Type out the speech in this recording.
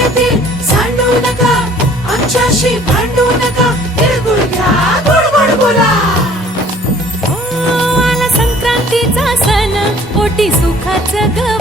येतील सांडू नका, आमच्याशी भांडू नका, तिळगुळ घ्या गोड गोड बोला. आला संक्रांतीचा सण, पोटी सुखाचं ग